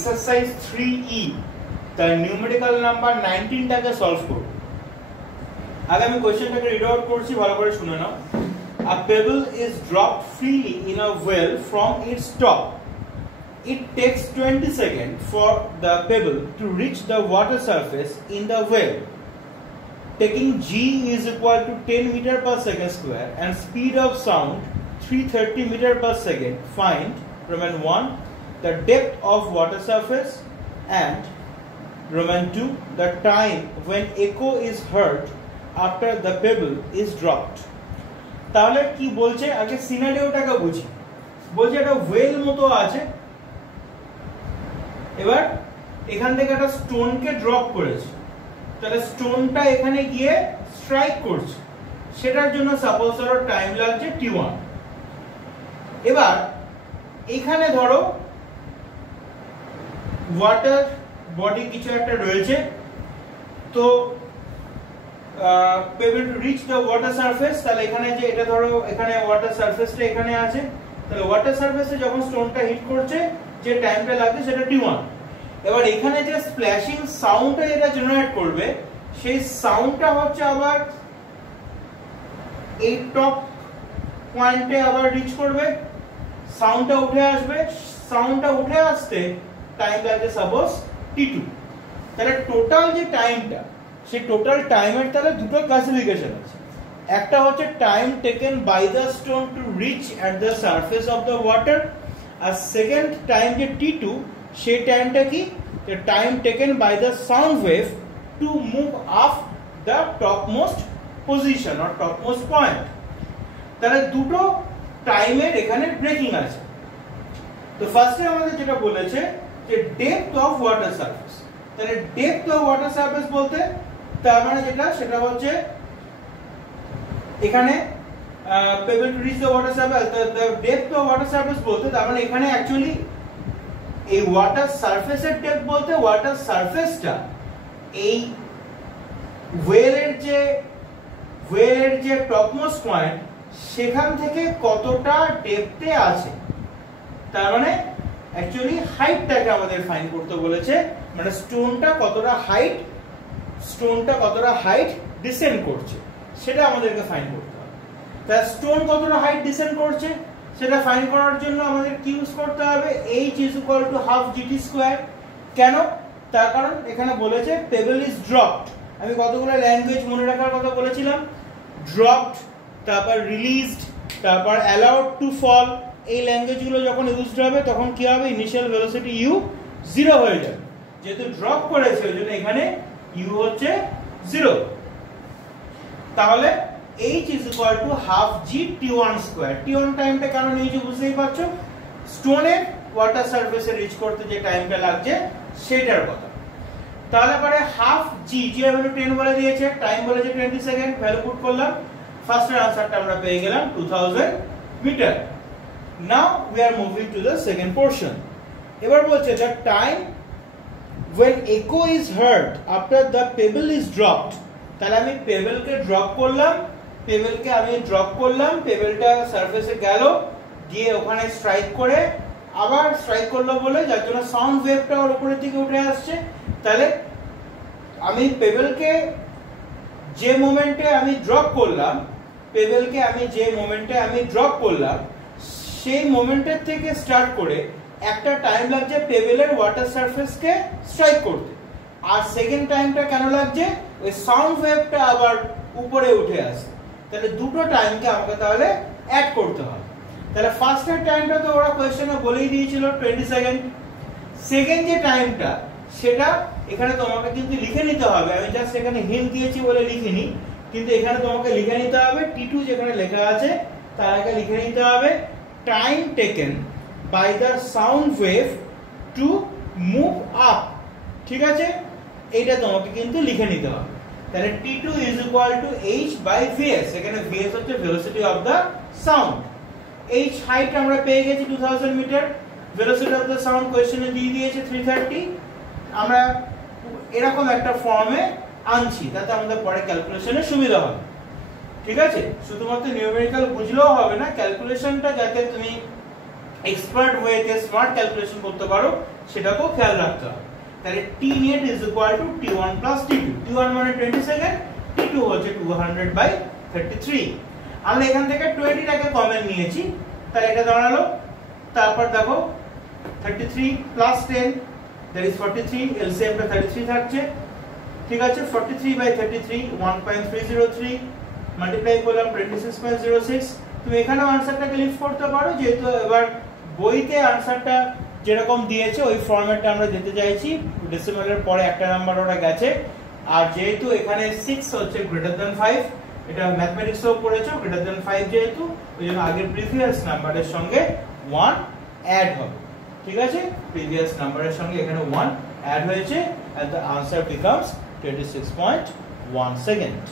Exercise 3E তার numerical number 19 টাকে solve করব। আগে আমি কোশ্চেনটাকে রিড আউট করছি, ভালো করে শুনে নাও। A pebble is dropped freely in a well from its top. It takes 20 seconds for the pebble to reach the water surface in the well. Taking g is equal to 10 meter per second square and speed of sound 330 meter per second, find Roman 1 the depth of water surface and Roman 2 the time when echo is heard after the pebble is dropped. তাহলে কি বলছে, আগে সিনারিওটাকে বুঝি। বলছে একটা well মতো আছে, এবার এখান থেকে একটা স্টোনকে ড্রপ করেছে, তাহলে স্টোনটা এখানে গিয়ে স্ট্রাইক করছে, সেটার জন্য সাপোজ ধরো টাইম লাগছে t1। এবার এখানে ধরো ওয়াটার বডি কিছু একটা রয়েছে, তো pebble to reach the water surface, তাহলে এখানে যে এটা ধরো এখানে ওয়াটার সারফেসটা এখানে আছে, তাহলে ওয়াটার সারফেসে যখন স্টোনটা হিট করছে যে টাইমটা লাগছে সেটা t1। এবার এখানে যে স্প্ল্যাশিং সাউন্ডটা যেটা জেনারেট করবে সেই সাউন্ডটা হচ্ছে আবার এই টপ পয়েন্টে আবার রিচ করবে, সাউন্ডটা উঠে আসবে, সাউন্ডটা উঠে আসতে টাইম লাগবে সাপোজ t2। তাহলে টোটাল যে টাইমটা, সেই টোটাল টাইমের তাহলে দুটো ক্লাসিফিকেশন আছে। একটা হচ্ছে time taken by the stone to reach at the surface of the water, আর সেকেন্ড টাইম যে t2 সেই টাইমটা কি, time taken by the sound wave to move up the topmost position or topmost point. তাহলে দুটো টাইমের এখানে breaking আছে। তো ফার্স্টে আমাদের যেটা বলেছে যে ডেপথ অফ ওয়াটার সারফেস, তাহলে ডেপথ অফ ওয়াটার সারফেস বলতে তার মানে যেটা সেটা হচ্ছে এখানে pebble to reach the water surface, the depth of water surface বলতে তার মানে এখানে অ্যাকচুয়ালি এই ওয়াটার সারফেসের ডেপথ বলতে ওয়াটার সারফেসটা এই ওয়েলের যে টপমোস্ট পয়েন্ট সেখান থেকে কতটা ডেপথে আছে, তার মানে অ্যাকচুয়ালি হাইটটাকে আমাদের ফাইন্ড করতে বলেছে, মানে স্টোনটা কতটা হাইট ডিসেন্ড করছে সেটা আমাদেরকে ফাইন্ড করতে হবে। তা স্টোন কতটা হাইট ডিসেন্ড করছে সেটা ফাইন্ড করার জন্য আমাদের কি ইউজ করতে হবে, h is equal to half gt square। কেন, তার কারণ এখানে বলেছে pebble is dropped। আমি কতগুলো ল্যাঙ্গুয়েজ মনে রাখার কথা বলেছিলাম, dropped, তারপর রিলিজড, তারপর allowed to fall। এই ল্যাঙ্গুয়েজগুলো যখন ইউজড হবে তখন কি হবে, ইনিশিয়াল ভেলোসিটি u 0 হয়ে যাবে, যেহেতু ড্রপ করেছে ওই জন্য এখানে u হচ্ছে 0। তাহলে h is equal to half g t1 square। t1 টাইমটা কেন নিয়েছি বুঝতেই পারছো, স্টোনের ওয়াটার সারফেসে রিচ করতে যে টাইমটা লাগছে সেটার কথা। তাহলে পরে হাফ g, যে ভ্যালু 10 বলে দিয়েছে, টাইম বলেছে 20 সেকেন্ড, ভ্যালু পুট করলাম, ফার্স্টের আনসারটা আমরা পেয়ে গেলাম 2000 metre. Now we are moving to the second portion. এবার বলছে the time when echo is heard after the pebble is dropped। তাহলে আমি পেবেলকে ড্রপ করলাম, পেবেলটা সারফেসে গেল, গিয়ে ওখানে স্ট্রাইক করে আবার স্ট্রাইক করলো বলে যার জন্য সাউন্ড ওয়েভটা ওর উপরের দিকে উঠে আসছে। তাহলে আমি পেবেলকে যে মোমেন্টে আমি ড্রপ করলাম, সেই মোমেন্টের থেকে স্টার্ট করে একটা টাইম লাগছে পেবেলের ওয়াটার সারফেসকে স্ট্রাইক করতে, আর সেকেন্ড টাইমটা কেন লাগছে, ওই সাউন্ড ওয়েভটা আবার উপরে উঠে আসে। তাহলে দুটো টাইমকে আমাকে তাহলে অ্যাড করতে হবে। তাহলে ফার্স্টের টাইমটা তো ওরা কোশ্চেনে বলেই দিয়েছিল 20 সেকেন্ড। সেকেন্ড যে টাইমটা সেটা এখানে তোমাকে কিন্তু লিখে নিতে হবে, আমি জাস্ট এখানে হিন্ট দিয়েছি বলে লিখিনি, কিন্তু এখানে তোমাকে লিখে নিতে হবে t2 যেখানে লেখা আছে তার আগে লিখে নিতে হবে time taken by the sound wave to move up। ঠিক আছে, এইটা তোমাকে কিন্তু লিখে নিতে হবে। তাহলে t2 is equal to h by vs, এখানে vs হচ্ছে velocity of the sound। h height আমরা পেয়ে গেছি 2000 metre, velocity of the sound কোশ্চেনে দিয়ে দিয়েছে 330। আমরা এরকম একটা ফর্মে আনছি তাতে আমাদের পরে ক্যালকুলেশনে সুবিধা হবে। ঠিক আছে, শুধুমাত্র নিউমেরিক্যাল বুঝলেও হবে না, ক্যালকুলেশনটা যাতে তুমি এক্সপার্ট ওয়েতে স্মার্ট ক্যালকুলেশন করতে পারো সেটাকেও খেয়াল রাখতে হবে। তাহলে t net is equal to t1 plus t2, t1 মানে 20 সেকেন্ড, t2 হচ্ছে 200/33। আমরা এখান থেকে 20 টাকে কমন নিয়েছি, তাহলে এটা দাঁড়ালো, তারপর দেখো 33 plus 10 that is 43, LCM টা 33 থাকছে, ঠিক আছে। 43/33 1.303 মাল্টিপ্লাই করলাম 26.06। তুমি এখানেও আনসারটাকে লিস্ট করতে পারো, যেহেতু এবার বইতে আনসারটা যেরকম দিয়েছে ওই ফরম্যাটটা আমরা দিতে চাইছি, ডেসিমালের পরে একটা নাম্বার ওরা গেছে, আর যেহেতু এখানে 6 হচ্ছে গ্রেটার দ্যান 5, এটা ম্যাথমেটিক্সেও পড়েছো, গ্রেটার দ্যান 5 যেহেতু, ওই জন্য আগের প্রিভিয়াস নাম্বারের সঙ্গে 1 অ্যাড হবে, ঠিক আছে। প্রিভিয়াস নাম্বারের সঙ্গে এখানে 1 অ্যাড হয়েছে, and the answer becomes 26.1 second.